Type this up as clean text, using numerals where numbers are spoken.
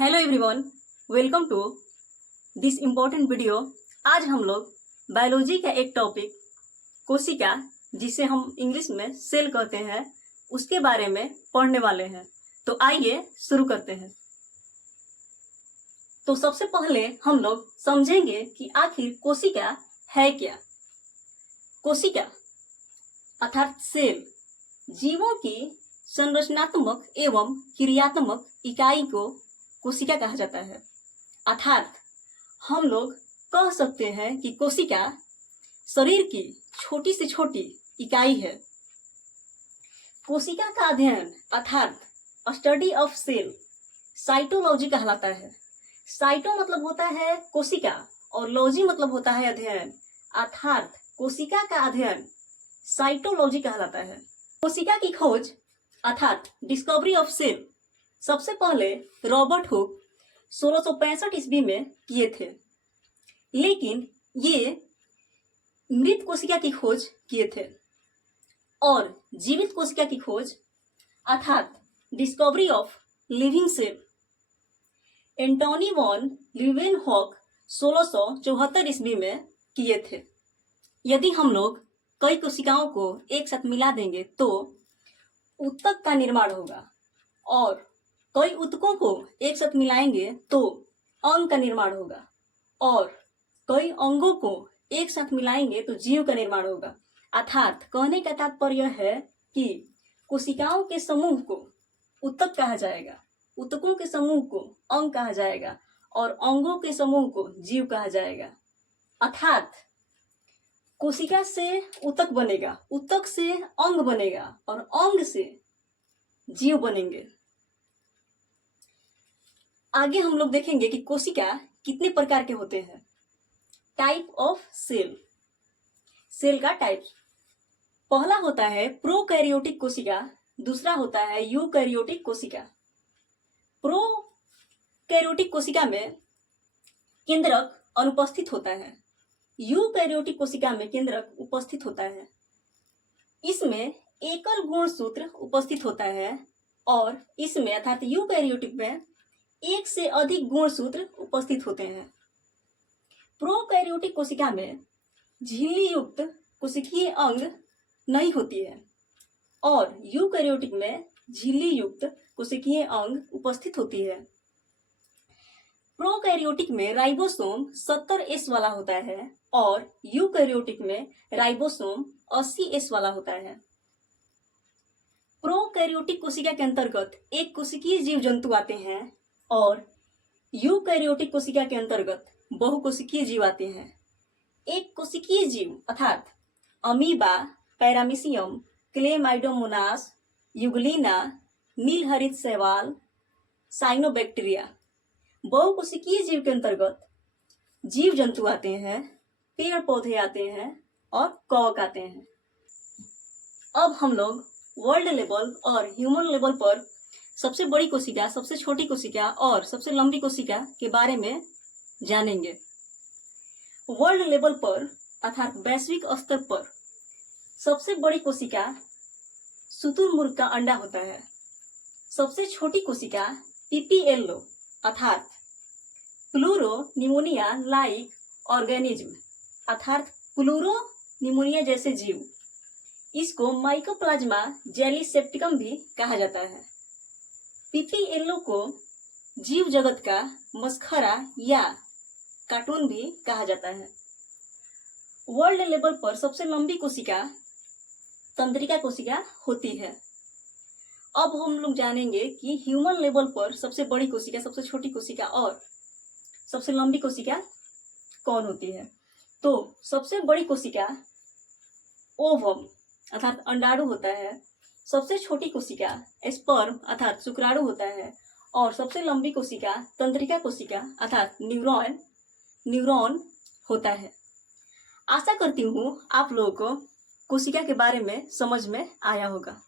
Hello everyone, welcome to this important video. आज हम लोग बायोलॉजी का एक टॉपिक कोशिका, जिसे हम इंग्लिश में सेल कहते हैं, उसके बारे में पढ़ने वाले हैं। तो आइए शुरू करते हैं। तो सबसे पहले हम लोग समझेंगे कि आखिर कोशिका है क्या। कोशिका अर्थात सेल जीवों की संरचनात्मक एवं क्रियात्मक इकाई को कोशिका कहा जाता है। अर्थात हम लोग कह सकते हैं कि कोशिका शरीर की छोटी से छोटी इकाई है। कोशिका का अध्ययन अर्थात स्टडी ऑफ सेल साइटोलॉजी कहलाता है। साइटो मतलब होता है कोशिका और लॉजी मतलब होता है अध्ययन, अर्थात कोशिका का अध्ययन साइटोलॉजी कहलाता है। कोशिका की खोज अर्थात डिस्कवरी ऑफ सेल सबसे पहले रॉबर्ट हुक 1665 ईस्वी में किए थे, लेकिन ये मृत कोशिका की खोज किए थे और जीवित कोशिका की खोज अर्थात discovery of living cell Antonie van Leeuwenhoek 1674 ईस्वी में किए थे। यदि हम लोग कई कोशिकाओं को एक साथ मिला देंगे तो ऊतक का निर्माण होगा और कई ऊतकों को एक साथ मिलाएंगे तो अंग का निर्माण होगा और कई अंगों को एक साथ मिलाएंगे तो जीव का निर्माण होगा। अर्थात कहने का तात्पर्य है कि कोशिकाओं के समूह को ऊतक कहा जाएगा, ऊतकों के समूह को अंग कहा जाएगा और अंगों के समूह को जीव कहा जाएगा। अर्थात कोशिका से ऊतक बनेगा, ऊतक से अंग बनेगा और अंग से जीव बनेंगे। आगे हम लोग देखेंगे कि कोशिका कितने प्रकार के होते हैं। टाइप ऑफ सेल, सेल का टाइप पहला होता है प्रोकैरियोटिक कोशिका, दूसरा होता है यूकैरियोटिक कोशिका। प्रोकैरियोटिक कोशिका में केंद्रक अनुपस्थित होता है, यूकैरियोटिक कोशिका में केंद्रक उपस्थित होता है। इसमें एकल गुणसूत्र उपस्थित होता है और इसमें अर्थात यूकैरियोटिक में एक से अधिक गुणसूत्र उपस्थित होते हैं। प्रोकैरियोटिक कोशिका में झिल्ली युक्त कोशिकीय अंग नहीं होती है और यूकैरियोटिक में झिल्ली युक्त कोशिकीय अंग उपस्थित होती है। प्रोकैरियोटिक में राइबोसोम 70S वाला होता है और यूकैरियोटिक में राइबोसोम 80S वाला होता है। प्रोकैरियोटिक कोशिका के अंतर्गत एक कोशिकीय जीव जंतु आते हैं और यूकैरियोटिक कोशिका के अंतर्गत बहुकोशिकीय जीव आते हैं। एक कोशिकीय जीव अर्थात अमीबा, पैरामीशियम, क्लेमाइडोमोनास, युगलिना, नीलहरित शैवाल, साइनोबैक्टीरिया। बहुकोशिकीय जीव के अंतर्गत जीव जंतु आते हैं, पेड़ पौधे आते हैं और कवक आते हैं। अब हम लोग वर्ल्ड लेवल और ह्यूमन लेवल पर सबसे बड़ी कोशिका, सबसे छोटी कोशिका और सबसे लंबी कोशिका के बारे में जानेंगे। वर्ल्ड लेवल पर अर्थात वैश्विक स्तर पर सबसे बड़ी कोशिका शुतुरमुर्ग का अंडा होता है। सबसे छोटी कोशिका पीपीएलओ अर्थात प्लूरो निमोनिया लाइक ऑर्गेनिज्म अर्थात प्लूरो निमोनिया जैसे जीव, इसको माइकोप्लाज्मा जेलीसेप्टिकम भी कहा जाता है। पीपीएलओ को जीव जगत का मस्खरा या कार्टून भी कहा जाता है। वर्ल्ड लेवल पर सबसे लंबी कोशिका तंत्रिका कोशिका होती है। अब हम लोग जानेंगे कि ह्यूमन लेवल पर सबसे बड़ी कोशिका, सबसे छोटी कोशिका और सबसे लंबी कोशिका कौन होती है। तो सबसे बड़ी कोशिका ओवम अर्थात अंडाणु होता है, सबसे छोटी कोशिका स्पर्म अर्थात शुक्राणु होता है और सबसे लंबी कोशिका तंत्रिका कोशिका अर्थात न्यूरॉन होता है। आशा करती हूँ आप लोगों को कोशिका के बारे में समझ में आया होगा।